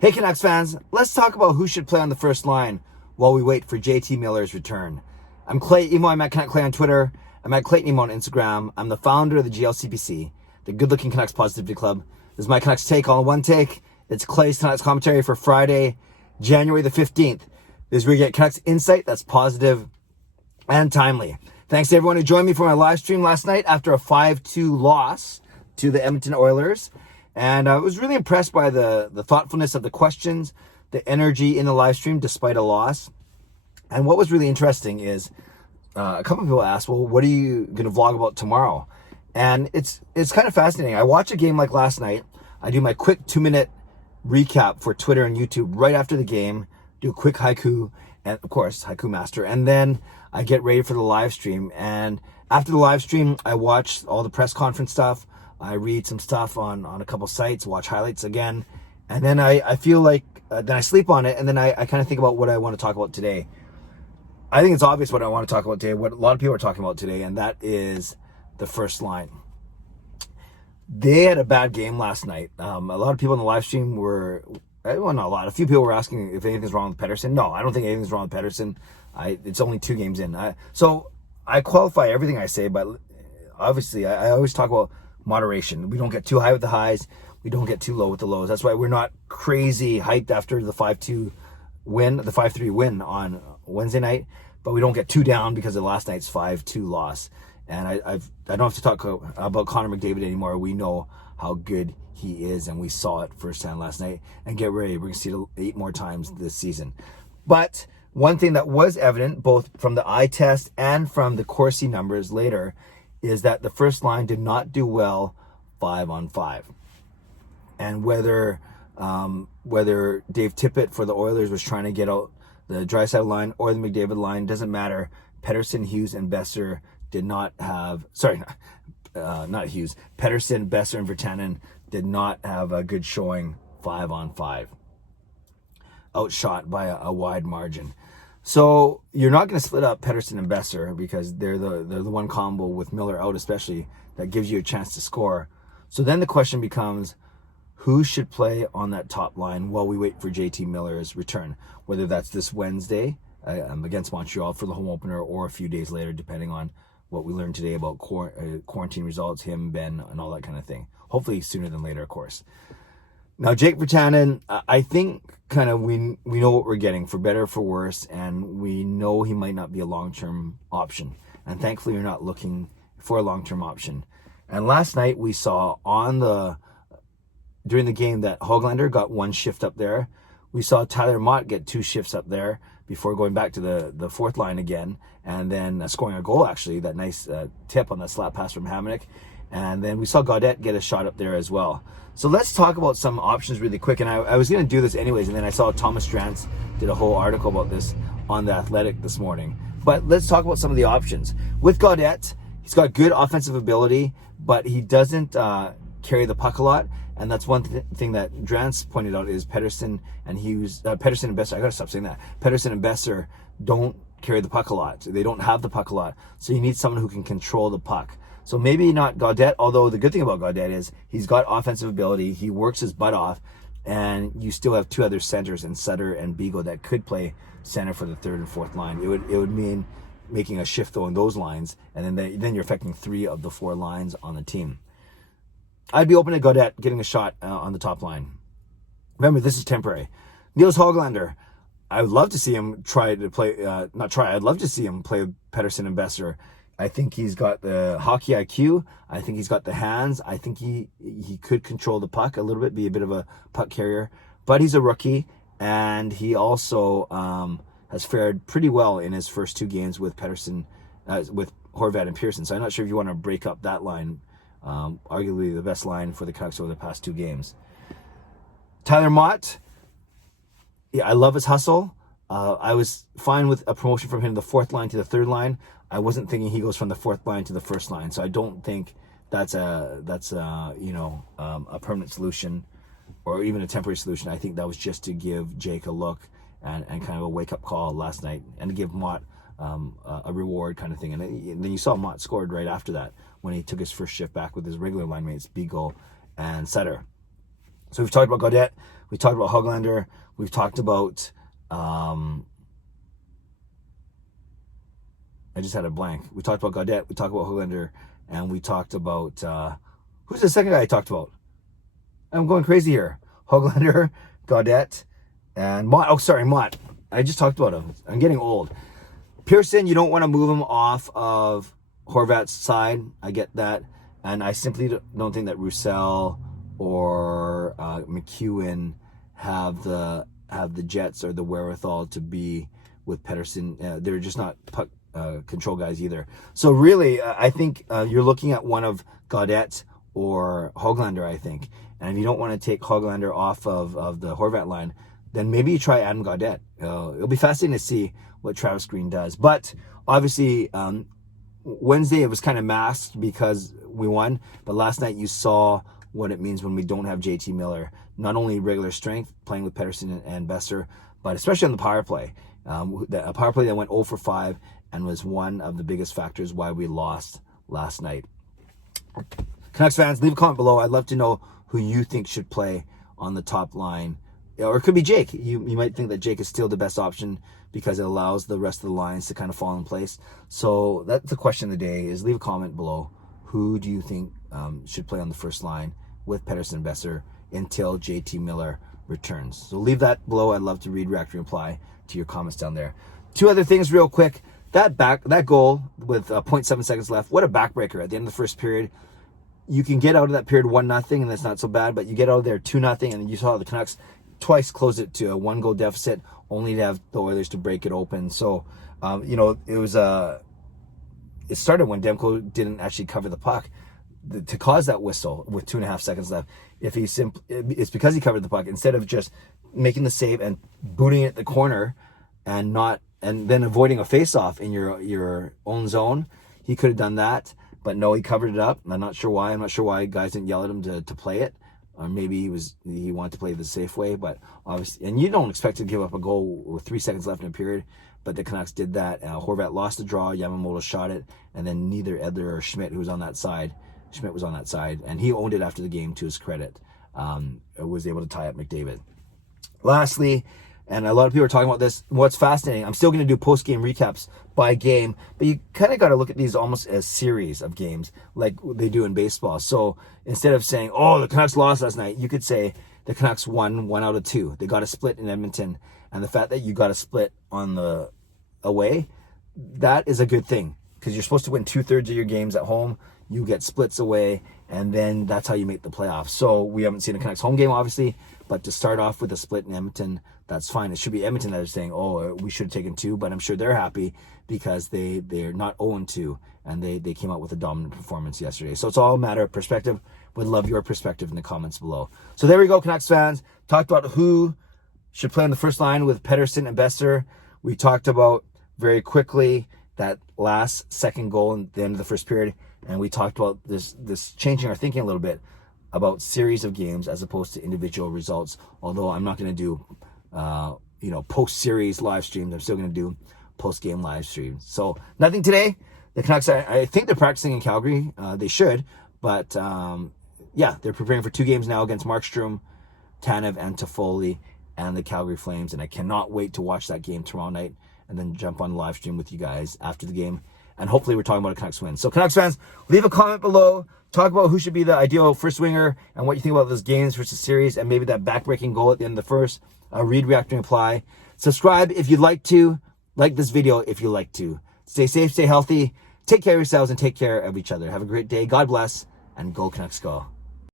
Hey Canucks fans, let's talk about who should play on the first line while we wait for JT Miller's return. I'm Clay Emo, I'm at Canuck Clay on Twitter. I'm at Clayton Emo on Instagram. I'm the founder of the GLCPC, the Good Looking Canucks Positivity Club. This is my Canucks take, all in one take. It's Clay's Canucks commentary for Friday, January the 15th. This is where you get Canucks insight that's positive and timely. Thanks to everyone who joined me for my live stream last night after a 5-2 loss to the Edmonton Oilers. And I was really impressed by the thoughtfulness of the questions, the energy in the live stream despite a loss. And what was really interesting is a couple of people asked, well, what are you going to vlog about tomorrow? And it's kind of fascinating. I watch a game like last night. I do my quick 2-minute recap for Twitter and YouTube right after the game, do a quick haiku, and of course, Haiku Master. And then I get ready for the live stream. And after the live stream, I watch all the press conference stuff. I read some stuff on a couple sites, watch highlights again. And then I feel like, then I sleep on it. And then I kind of think about what I want to talk about today. I think it's obvious what I want to talk about today, what a lot of people are talking about today, and that is the first line. They had a bad game last night. A lot of people in the live stream were, well, not a lot. A few people were asking if anything's wrong with Pettersson. No, I don't think anything's wrong with Pettersson. It's only 2 games in. So I qualify everything I say, but obviously I always talk about moderation. We don't get too high with the highs. We don't get too low with the lows. That's why we're not crazy hyped after the 5-2 win, the 5-3 win on Wednesday night, but we don't get too down because of last night's 5-2 loss. And I don't have to talk about Connor McDavid anymore. We know how good he is, and we saw it firsthand last night. And get ready, we're going to see it 8 more times this season. But one thing that was evident, both from the eye test and from the Corsi numbers later, is that the first line did not do well 5-on-5. And whether Dave Tippett for the Oilers was trying to get out the Draisaitl line or the McDavid line, doesn't matter. Pettersson, Hughes, and Boeser did not have, not Hughes, Pettersson, Boeser, and Virtanen did not have a good showing 5-on-5. Outshot by a wide margin. So you're not going to split up Pettersson and Boeser because they're the one combo with Miller out especially that gives you a chance to score. So then the question becomes, who should play on that top line while we wait for JT Miller's return? Whether that's this Wednesday against Montreal for the home opener or a few days later, depending on what we learned today about quarantine results, him, Ben, and all that kind of thing. Hopefully sooner than later, of course. Now, Jake Virtanen, I think kind of we know what we're getting, for better or for worse, and we know he might not be a long-term option. And thankfully, you're not looking for a long-term option. And last night we saw during the game that Höglander got 1 shift up there. We saw Tyler Mott get 2 shifts up there before going back to the fourth line again, and then scoring a goal, actually, that nice tip on that slap pass from Hamonic. And then we saw Gaudette get a shot up there as well. So let's talk about some options really quick. And I was going to do this anyways, and then I saw Thomas Drance did a whole article about this on The Athletic this morning. But let's talk about some of the options. With Gaudette, he's got good offensive ability, but he doesn't carry the puck a lot. And that's one thing that Drance pointed out is Pettersson and Boeser. I gotta stop saying that. Pettersson and Boeser don't carry the puck a lot. They don't have the puck a lot. So you need someone who can control the puck. So maybe not Gaudette, although the good thing about Gaudette is he's got offensive ability. He works his butt off, and you still have 2 other centers in Sutter and Beagle that could play center for the 3rd and 4th line. It would mean making a shift though in those lines, and then you're affecting 3 of the 4 lines on the team. I'd be open to Gaudette getting a shot on the top line. Remember, this is temporary. Niels Höglander, I would love to see him I'd love to see him play with Pettersson and Boeser. I think he's got the hockey IQ. I think he's got the hands. I think he could control the puck a little bit, be a bit of a puck carrier. But he's a rookie, and he also has fared pretty well in his first 2 games with Pettersson, with Horvat and Pearson. So I'm not sure if you want to break up that line. Arguably the best line for the Canucks over the past 2 games. Tyler Mott, yeah, I love his hustle. I was fine with a promotion from him to the 4th line to the 3rd line. I wasn't thinking he goes from the 4th line to the 1st line, so I don't think that's a permanent solution or even a temporary solution. I think that was just to give Jake a look and kind of a wake-up call last night, and to give Mott a reward kind of thing. And then you saw Mott scored right after that when he took his first shift back with his regular line mates, Beagle and Sutter. So we've talked about Gaudette. We talked about Höglander. We've talked about, I just had a blank. We talked about Gaudette. We talked about Höglander. And we talked about, who's the second guy I talked about? I'm going crazy here. Höglander, Gaudette, and Mott. Oh, sorry, Mott. I just talked about him. I'm getting old. Pearson, you don't want to move him off of Horvat's side. I get that. And I simply don't think that Roussel or McEwen have the jets or the wherewithal to be with Pettersson. They're just not puck control guys either. So really, I think you're looking at one of Gaudette or Höglander, I think. And if you don't want to take Höglander off of the Horvat line, then maybe you try Adam Gaudette. It'll be fascinating to see what Travis Green does. But obviously, Wednesday it was kind of masked because we won. But last night you saw what it means when we don't have JT Miller. Not only regular strength, playing with Pettersson and Boeser, but especially on the power play. A power play that went 0 for 5 and was one of the biggest factors why we lost last night. Canucks fans, leave a comment below. I'd love to know who you think should play on the top line. Or it could be Jake. You might think that Jake is still the best option because it allows the rest of the lines to kind of fall in place. So that's the question of the day, is leave a comment below. Who do you think should play on the first line with Pettersson and Boeser until JT Miller returns? So leave that below. I'd love to read, react, and reply to your comments down there. Two other things real quick. That goal with 0.7 seconds left, what a backbreaker at the end of the first period. You can get out of that period 1-0, and that's not so bad, but you get out of there 2-0, and you saw the Canucks twice close it to a 1-goal deficit, only to have the Oilers to break it open. So, it started when Demko didn't actually cover the puck to cause that whistle with 2.5 seconds left. It's because he covered the puck instead of just making the save and booting it at the corner and then avoiding a face-off in your own zone. He could have done that, but no, he covered it up. I'm not sure why. I'm not sure why guys didn't yell at him to play it. Or maybe he wanted to play the safe way, but obviously, and you don't expect to give up a goal with 3 seconds left in a period, but the Canucks did that. Horvat lost the draw, Yamamoto shot it, and then neither Edler or Schmidt, who was on that side, and he owned it after the game to his credit, was able to tie up McDavid. Lastly, and a lot of people are talking about this, what's fascinating, I'm still going to do post-game recaps by game, but you kind of got to look at these almost as series of games like they do in baseball. So instead of saying, oh, the Canucks lost last night, you could say the Canucks won 1 out of 2. They got a split in Edmonton, and the fact that you got a split on the away, that is a good thing because you're supposed to win 2/3 of your games at home. You get splits away, and then that's how you make the playoffs. So we haven't seen a Canucks home game, obviously, but to start off with a split in Edmonton, that's fine. It should be Edmonton that is saying, oh, we should have taken 2, but I'm sure they're happy because they're not 0-2, and they came out with a dominant performance yesterday. So it's all a matter of perspective. Would love your perspective in the comments below. So there we go, Canucks fans. Talked about who should play on the first line with Pettersson and Boeser. We talked about very quickly that last second goal in the end of the first period, and we talked about this changing our thinking a little bit about series of games as opposed to individual results. Although I'm not going to do post-series live streams, I'm still going to do post-game live streams. So nothing today. The Canucks I think they're practicing in Calgary. They should, but they're preparing for 2 games now against Markstrom, Tanev, and Toffoli, and the Calgary Flames, and I cannot wait to watch that game tomorrow night and then jump on the live stream with you guys after the game. And hopefully we're talking about a Canucks win. So Canucks fans, leave a comment below. Talk about who should be the ideal first winger and what you think about those games versus series and maybe that back-breaking goal at the end of the first. Read, react, and reply. Subscribe if you'd like to. Like this video if you like to. Stay safe, stay healthy. Take care of yourselves and take care of each other. Have a great day. God bless. And go Canucks go.